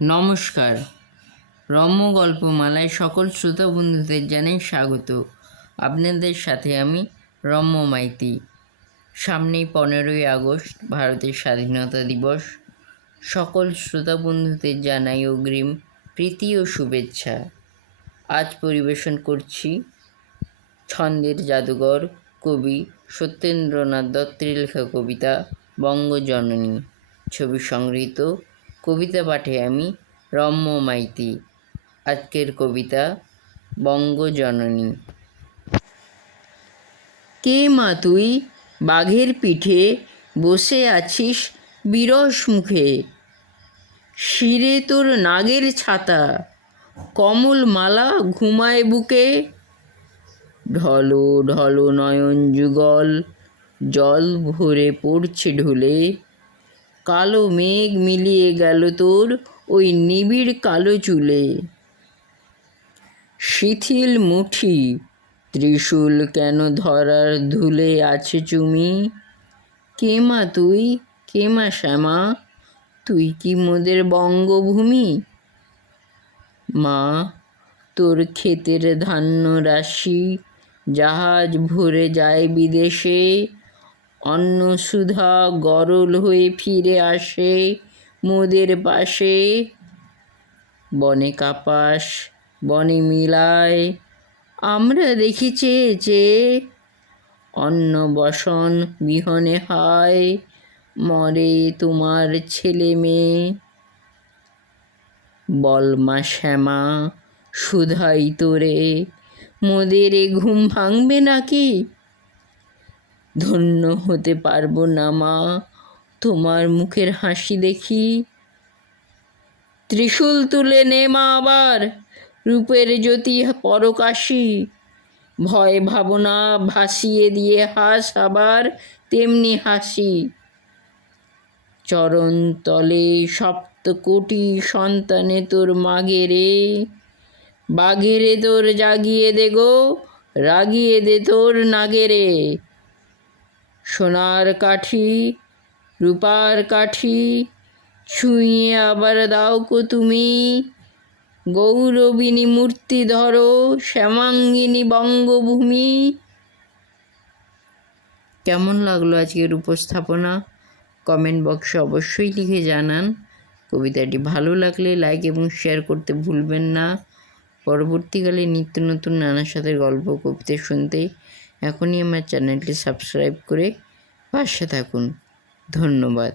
নমস্কার। রম্য গল্পমালায় সকল শ্রোতা বন্ধুদের জানাই স্বাগত। আপনাদের সাথে আমি রম্য মাইতি। সামনেই 15ই আগস্ট ভারতের স্বাধীনতা দিবস। সকল শ্রোতা বন্ধুদের জানাই অগ্রিম প্রীতি ও শুভেচ্ছা। আজ পরিবেশন করছি ছন্দের জাদুঘর কবি সত্যেন্দ্রনাথ দত্তের লেখা কবিতা বঙ্গজননী। ছবি সংগৃহীত। কবিতা পাঠে আমি রম্য মাইতি। আজকের কবিতা বঙ্গজননী। কে মা তুই বাঘের পিঠে বসে আছিস বিরস মুখে, শিরে তোর নাগের ছাতা, কমল মালা ঘুমায় বুকে। ঢলো ঢলো নয়ন যুগল, জল ভরে পড়ছে ঢুলে, কালো মেঘ মিলিয়ে গেল তোর ওই নিবিড় কালো চুলে। শিথিল মুঠি ত্রিশূল কেন ধরার ধুলে আছে চুমি, কে মা তুই, কে মা শ্যামা, তুই কি মোদের বঙ্গভূমি। মা তোর ক্ষেতের ধান্য রাশি জাহাজ ভরে যায় বিদেশে, অন্নসুধা গরল হয়ে ফিরে আসে মোদের পাশে। বনে কাপাস বনে মিলায় আমরা দেখি চেয়ে চেয়ে, অন্ন বসন বিহনে হায় মরে তোমার ছেলে মেয়ে। বল মা শ্যামা সুধাই তোরে, মোদের এ ঘুম ভাঙবে নাকি। ধন্য হতে পারবো না মা তোমার মুখের হাসি দেখি। ত্রিশূল তুলে নে মা আবার, রূপের জ্যোতি পরকাশী, ভয় ভাবনা ভাসিয়ে দিয়ে হাস আবার তেমনি হাসি। চরণ তলে সপ্তকোটি সন্তানে তোর মাগেরে, বাঘেরে তোর জাগিয়ে দে গো, রাগিয়ে দে তোর নাগেরে। সোনার কাঠি রূপার কাঠি ছুঁয়ে আবার দাও কো তুমি, গৌরবিনী মূর্তি ধরো শ্যামাঙ্গিনী বঙ্গভূমি। কেমন লাগলো আজকের উপস্থাপনা? কমেন্ট বক্সে অবশ্যই লিখে জানান। কবিতাটি ভালো লাগলে লাইক এবং শেয়ার করতে ভুলবেন না। পরবর্তীকালে নিত্য নতুন নানা সাথে গল্প কবিতা শুনতে এখনই আমার চ্যানেলটি সাবস্ক্রাইব করে পাশে থাকুন। ধন্যবাদ।